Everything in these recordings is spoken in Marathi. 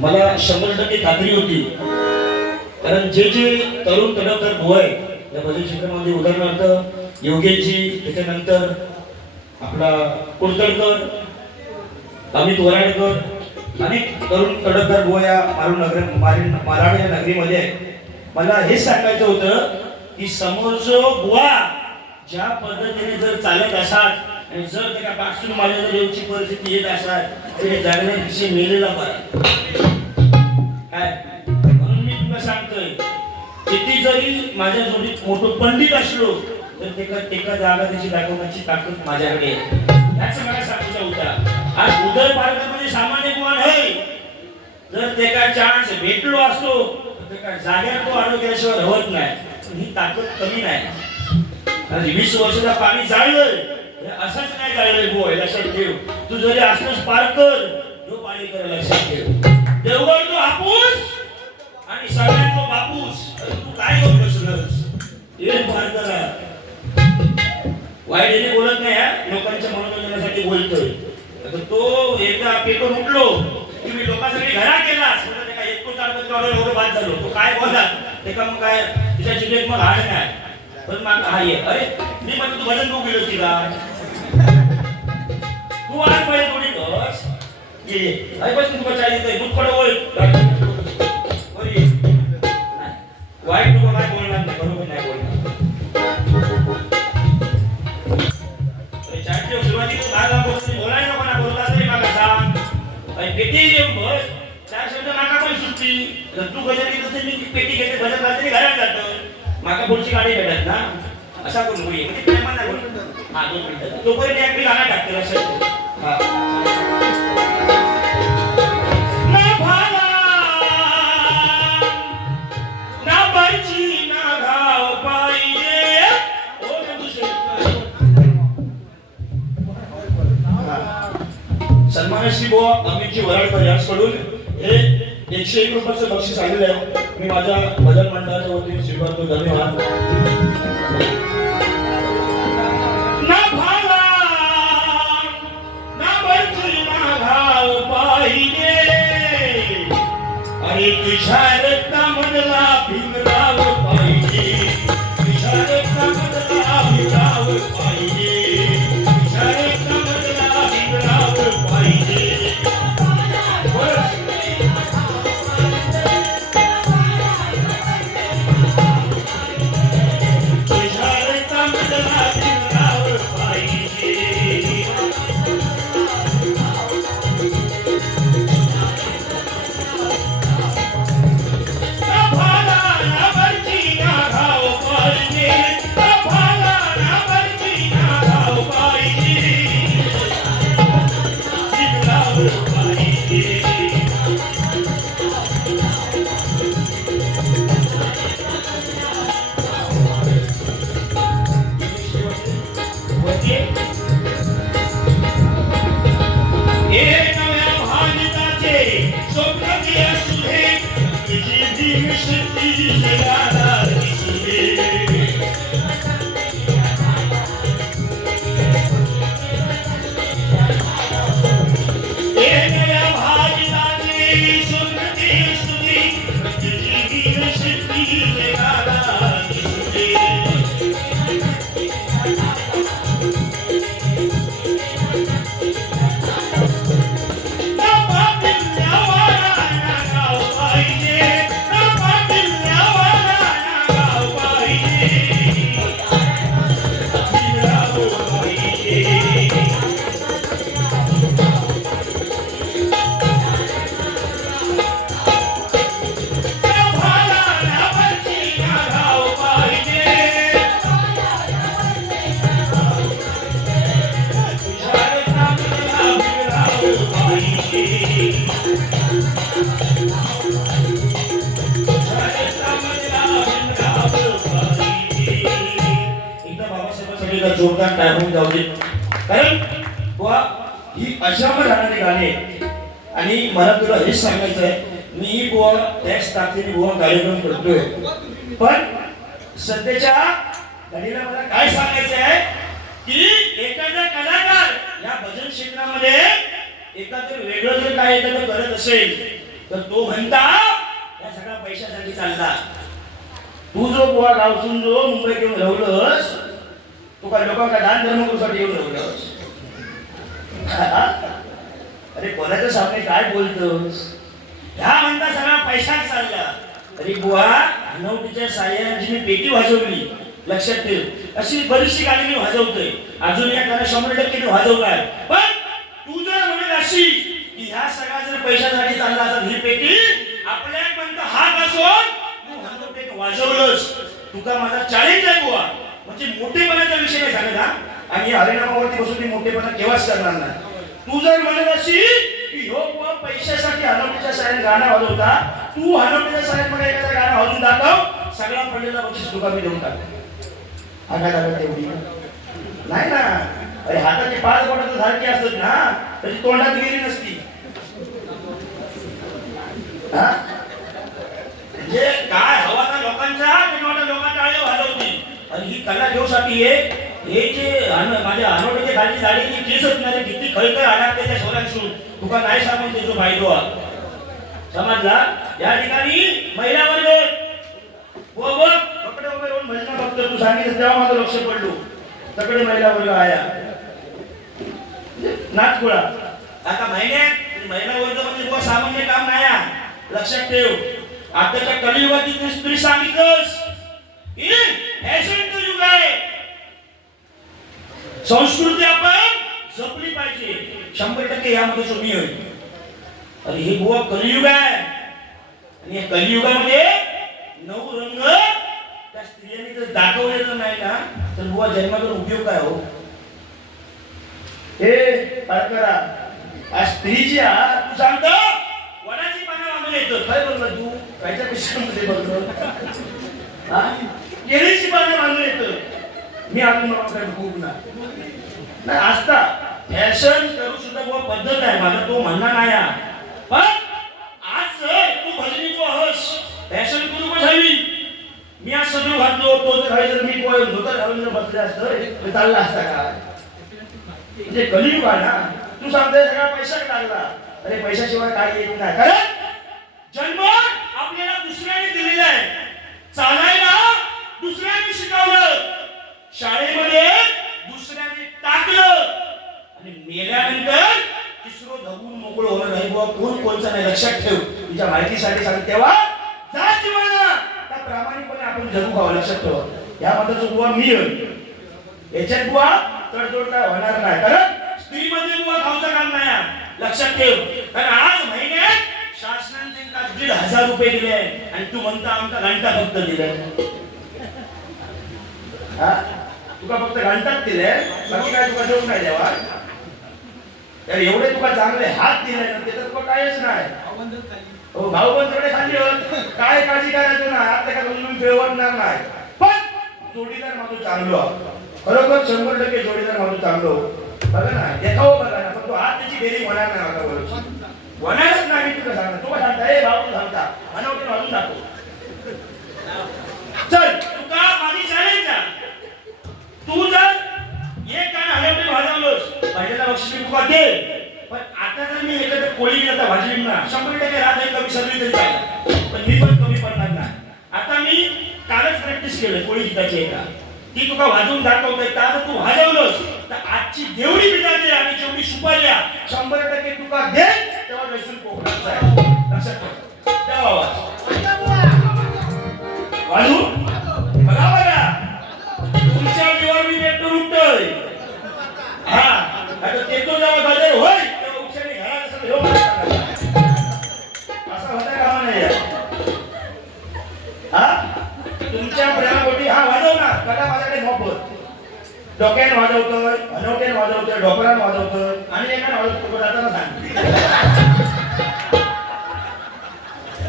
मला शंभर टक्के खात्री होती. कारण जे जे तरुण तडफदार बुवा आहे या भजन क्षेत्रामध्ये उदाहरणार्थ योगेशजी त्याच्यानंतर आपला कुलकर्णकर अमित वराडकर अनेक तरुण तडफदार बुवा या मारू नगर मारी- माराड या नगरीमध्ये आहे मला हेच सांगायचं होतं की समोरचं बुवा ज्या पद्धतीने जर चालत असाल आणि जर त्याला पासून माझ्या जर येऊची परिस्थिती येत असाल तर हे जागण्यापेक्षा मेलेला बरा. काय? म्हणून मी तुला सांगतोय किती जरी माझ्या जोडीत मोठं पंडित असलो तर तेका तेका जागा त्याची दाखवण्याची ताकद माझ्याकडे आहे. मला सांगायचा होता. आज उदय भारतामध्ये सामान्य गुण आहे. जर ते काय चान्स भेटलो असतो तर काय जाग्यात तो आरोग्याशिवाय राहत नाही. ही ताकद कमी नाही. आणि वीस वर्षाला पाणी जाळलंय. असंच नाही जाळलंय बोय लक्षात ठेव. तू जरी असंच पार कर जो पाणी कर लक्षात ठेव. देवगड तो हापूस आणि सगळ्यात तो बापूस. तू काय करू बसलस हे भारताला वाईट याने बोलत नाही लोकांच्या मनोरंजनासाठी बोलतोय. तर तो एकदा पेपर उठलो. की मी लोकांसाठी घरा केलास. म्हणजे ते काय एकको चार ऑर्डर एवढं बाद झालो. तो काय बोला ते का मग काय? तिच्या जिल्ह्यात मग हाड नाही पण मग हा अरे मी म्हणतो तू भजन बघू गेलो तिला तू आज पाहिजे थोडी बस ये ये. अरे बस तुका चाय देतोय दूध पडव वाईट तुका काय बोलणार नाही. बरोबर नाही बोलणार. अरे चाटली सुरुवाती तू दहा लाख बसून बोलायला नको ना. बोलला तरी मला सांग. अरे पेटी येऊन बस. चार शब्द माका पण सुटती तू गजर घेत असेल मी पेटी घेते. भजन रात्री घरात जातो. माका पुढची गाडी भेटत ना. असा करून बोली म्हणजे प्रेमान हा दोन मिनिटं. तोपर्यंत एक मी गाणं टाकते लक्षात ठेव. बुवा अमितजी वराडकर हे एकशे एक रुपयाचं बक्षीस आलेलं आहे मी माझ्या भजन मंडळाच्या वतीने स्वीकारतो धन्यवाद अरे तुझ्या बुवा ही अशावर राहणारी गाणी आणि मला तुला हेच सांगायचं आहे मी बुवा टॅक्स टाकलेली बुवा कार्यक्रम करतोय. पण सध्याच्या घडीला मला काय सांगायचं आहे की एखादा कलाकार या भजन क्षेत्रामध्ये एखादं वेगळं जर काय एखादं करत असेल तर तो म्हणता या सगळ्या पैशासाठी चालला. तू जो बुवा गावसून जो मुंबईत येऊन राहुलस तू काय लोकांना दान धर्म करूसाठी येऊन राहुलस? अरे कोणाच्या सामने काय बोलतोस? ह्या म्हणता सगळा पैशाच चालला. अरे बुवा अनवटीच्या साह्याची मी पेटी वाजवली. लक्षात ठेव. अशी बरीचशी गाणी मी वाजवतोय. अजून या गाणं शंभर टक्के मी वाजवलाय पण तू जर म्हणत अशी की ह्या सगळा जर पैशासाठी चालला असं ही पेटी आपल्या म्हणता हात असून तू हनवटे वाजवलंस. तुका माझा चॅलेंज आहे बुवा. म्हणजे मोठेपणाचा विषय नाही सांगत हा. आणि हरिनामावरती बसून मी मोठेपणा केव्हाच करणार नाही. तू जर म्हणत असेल की ह्यो पैशासाठी हनवटीच्या साहेब गाणं वाजवता तू हनवटीच्या साहेबमध्ये एखादं गाणं वाजवून दाखव सगळा पडलेला बक्षीस तुका मी देऊन टाक आघात आघात तेवढी नाही ना. अरे हाताची पाच बोटं तर सारखी असतात ना. तरी तोंडात गेली नसती. हा? म्हणजे काय? हवा त्या लोकांच्या किंवा लोकांच्या आळे वाजवतील आणि ही कला घेऊसाठी हे हे जे अन- माझ्या अनोळखी खालची झाडी केस केसच नाही किती खळखळ अडकते त्या शोरांसून तुका काय सांगून त्याचो फायदो? हा. समजला? या ठिकाणी महिला वर्ग. हो बघ कपडे वगैरे होऊन भजना बघतो तू सांगितलं तेव्हा माझं लक्ष पडलो. सगळे महिला वर्ग आया. नाचकुळा आता महिन्यात महिला वर्ग म्हणजे तुला सामान्य काम नाही लक्षात ठेव. आताच्या कलियुगातील स्त्री सांगितलंस. की संस्कृती आपण जपली पाहिजे. शंभर टक्के यामध्ये सोमी होईल. आणि हे बुवा कलियुग आहे. आणि या कलियुगामध्ये नऊ रंग त्या स्त्रियांनी जर दाखवलेलं नाही ना तर बुवा जन्माचा उपयोग काय हो? हे करा आज स्त्रीची आ तू सांगतो वडाची पानं मागून येतं. काय बोललं तू? कायच्या पेशामध्ये बोललो हा? केळीची पानं मागून येतं. मी आपण मला खूप ना. नाही असता फॅशन करू सुद्धा बुवा पद्धत आहे. माझा तो म्हणणार नाही हा. पण आज तू भजनी तू आहोस. फॅशन करू पण झाली मी आज सदरू घातलो तो जर घाई जर मी पोय धोतर घालून जर बसले असतं तर चालला असता का? म्हणजे कलियुग आहे ना. तू सांगतोय सगळा पैसा लागला अरे पैशाशिवाय काय येत नाही. कारण जन्म आपल्याला दुसऱ्याने दिलेला आहे. चालायला दुसऱ्याने शिकवलं. शाळेमध्ये दुसऱ्याने टाकलं. आणि मेल्यानंतर तिसरो धबून मोकळं होणार नाही. बुवा कोण कोणचा नाही? लक्षात ठेव. तुझ्या माहितीसाठी सांग तेव्हा जा जीवना त्या प्रामाणिकपणे आपण जगू खावं हो? लक्षात ठेवा. याबद्दलचा बुवा मी याच्यात बुवा तडजोड काय होणार नाही. कारण स्त्रीमध्ये बुवा खाऊचं काम नाही लक्षात ठेव. कारण आज महिन्यात शासनाने त्यांना दीड हजार रुपये दिले आणि तू म्हणता आमचा घंटा फक्त दिलाय. हा? तुका फक्त घालतात दिले बाकी काय तुका देऊन नाही देवा तर एवढे तुका चांगले हात दिले ना ते तर तुका कायच नाही. हो भाऊ पण थोडे खाली होत काय काळजी करायचं ना आता का तुम्ही मिळवणार नाही. पण जोडीदार माझं चांगलो. खरोखर शंभर टक्के जोडीदार माझं चांगलो. बघा ना देखाव बघा ना पण तो आज त्याची गेली होणार नाही आता बरोबर होणारच नाही तुला सांगणार तुला सांगता हे भाऊ तू सांगता. अनवटी वाजून दाखव. चल. वाजवलोस बक्षीस मी तुका पण आता जर मी एखादं कोळी घेता भाजी ना शंभर टक्के राहत आहे कमी सगळी तरी पण मी पण कमी पडणार नाही. आता मी कालच प्रॅक्टिस केलं कोळी गीताची एका ती तुका वाजवून दाखवतोय तर आता तू वाजवलंस तर आजची जेवढी बिटाची आणि जेवढी सुपाऱ्या शंभर टक्के तुका दे तेव्हा लसूण कोकणाचा आहे लक्षात ठेवा. डोक्याने वाजवतोय अनवट्याने वाजवतोय डोकराने वाजवतोय आणि एका वाजवतो जाताना सांग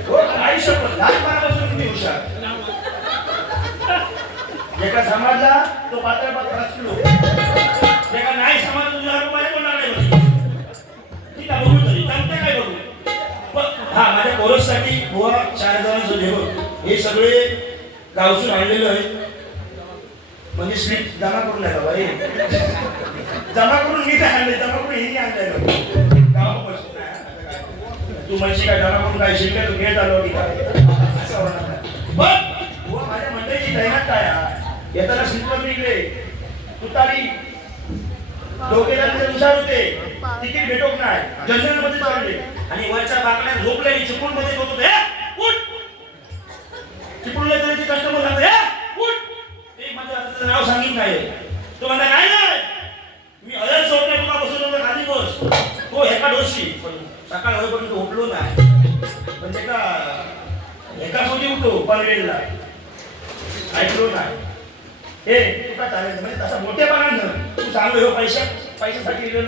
हो, लहानपणापासून हुशार? एका समाजला तो पात्र पात्र असलो एका नाही समाज तुझ्या रुपये कोणा नाही ठीक आहे बघू तरी चालतंय काय बघू पण हा माझ्या कोरससाठी बुवा चार जणांचं जेवण. हे सगळे गावसून आणलेलं आहे. म्हणजे स्लिप जमा करून नका बाई जमा करून मी काय आणले जमा करून हे आणलंय तू म्हणशी काय जमा करून काय शिकले तू घेत आलो की काय? असं होणार नाही. पण माझ्या मंडळीची तैनात काय आहे? येताना शिकवत निघले. तुतारी. दोघे जण हुशार होते. तिकीट भेटोक नाही. जनरलमध्ये चालले. आणि वरच्या बाकड्या झोपलेली चिपळूणमध्ये होत होते "ए, चिपळूणला तरी कस्टमर सांगतो त्याचं नाव सांगित नाही तो म्हणता नाही नाही. मी हजर सोडले तुला बसून होतो खाली बस. हो एका डोशी पण सकाळ होईपर्यंत उठलो नाही. पण एका एका सोडी उठतो पनवेलला. ऐकलो नाही. हे तुका चालेल म्हणजे तसा मोठ्या पानानं. तू चांगलं हो पैशा पैशासाठी गेलेलो